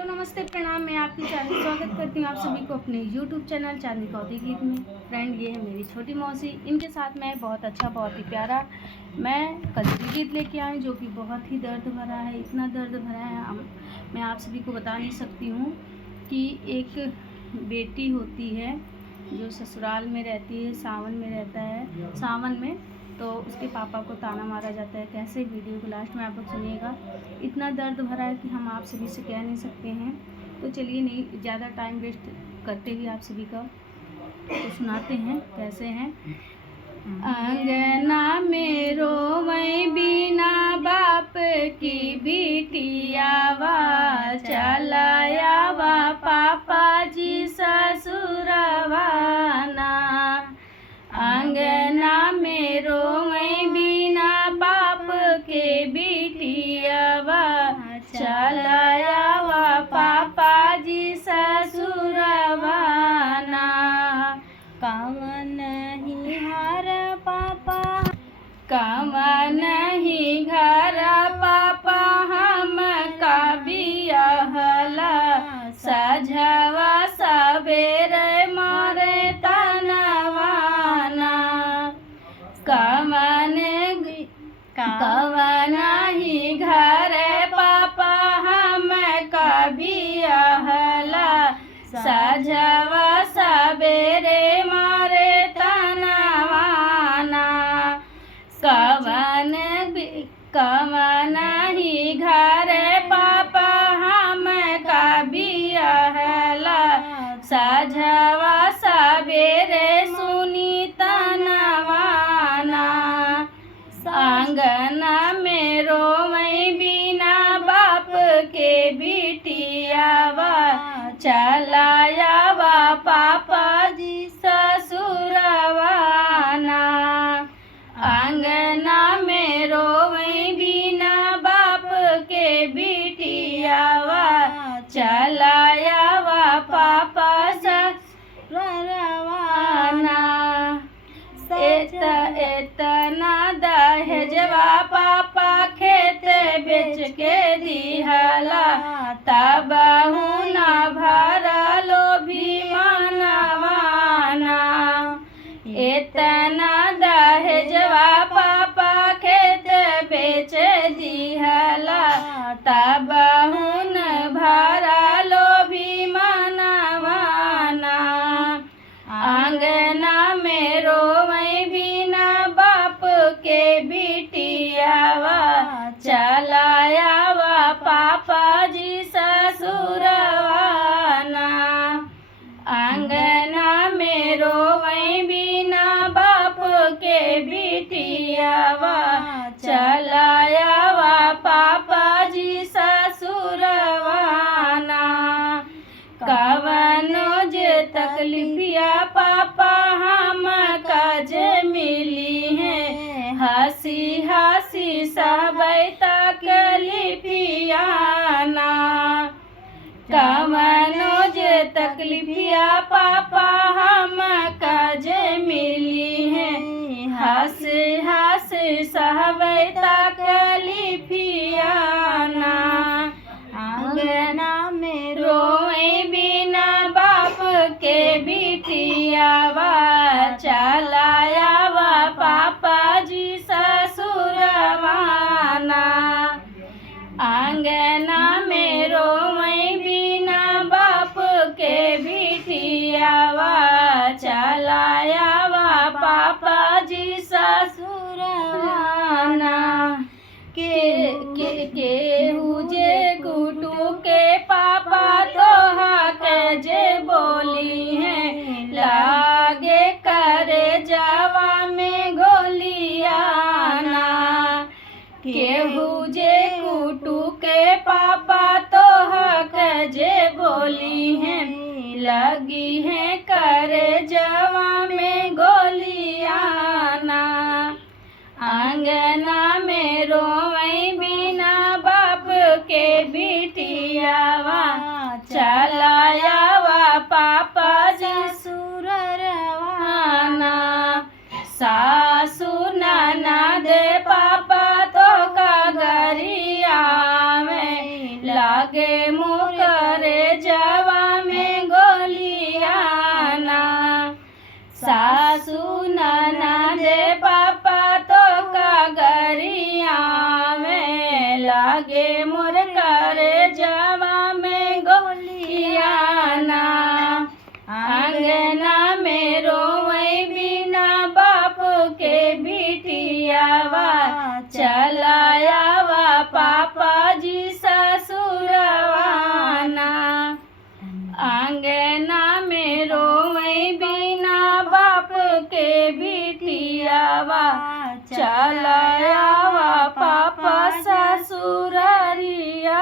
Hello नमस्ते प्रणाम। मैं आपकी चांदी स्वागत करती हूँ आप सभी को अपने यूट्यूब चैनल चांदी कौती गीत में। फ्रेंड, ये है मेरी छोटी मौसी, इनके साथ मैं बहुत अच्छा बहुत ही प्यारा मैं कजरी गीत लेके आई जो कि बहुत ही दर्द भरा है। इतना दर्द भरा है मैं आप सभी को बता नहीं सकती हूँ कि एक बेटी होती है जो ससुराल में रहती है, सावन में रहता है, सावन में तो उसके पापा को ताना मारा जाता है। कैसे, वीडियो को लास्ट में आप लोग सुनिएगा। इतना दर्द भरा है कि हम आप सभी से कह नहीं सकते हैं। तो चलिए नहीं ज़्यादा टाइम वेस्ट करते हुए आप सभी का तो सुनाते हैं कैसे हैं। अंगना में रोवै बिना बाप की बिटियावा, चलायावा पापा जी ससुरवाना। अंगना में रोवै बिना बाप के बिटियावा, चलायावा पापा जी ससुरवाना। कवन ही हर पापा, कवन ही घर पापा हम का बियाहला, सझवा सबेरे मारे तनवाना। कवन ही घर पापा हम का बियाहला, सझवा सबेरे मारे तनवाना। कवन ही घर पापा हम का बियाहला, सझवा सबेरे सुनी तनवाना। आंगना में रोवै बिना बाप के बिटियावा, चलायावा पापा जी ससुरवाना। आंगना में रोवै बिना बाप के बिटियावा, चलायावा पापा ससुरवाना। इतना दहेजवा पापा खेत बेच के दिहला, तब न भरलो भी मनवाना। इतना दहेजवा पापा खेत बेच दिहला, तब न भरलो भी मनवाना। आंगना में रोवै बिना बाप के बिटियावा, चलायावा पापा जी ससुरवाना। आंगना में रोवै बिना बाप के बिटियावा, चलायावा पापा जी ससुरवाना। कवनो जे तकलीफिया पापा हम काज मिली है, हंसी हंसी सबै तकलीफियाना। कवनो जे तकलीफिया पापा हम काज मिली है, हंसी हंसी सबै तकलीफियाना। आंगना में रोवै बिना बाप के बिटियावा, चलायावा पापा जी ससुरवाना। आंगना में रोवै बिना बाप के बिटियावा, चलायावा पापा जी ससुरवाना। केहू जे लागे मोर करे जवा में गोलियाना अंगना में रोवै बिना बाप के बिटियावा चलायावा पापा जी ससुरवाना अंगना में रोवै बिना बाप के बिटियावा चलायावा पापा ससुररिया।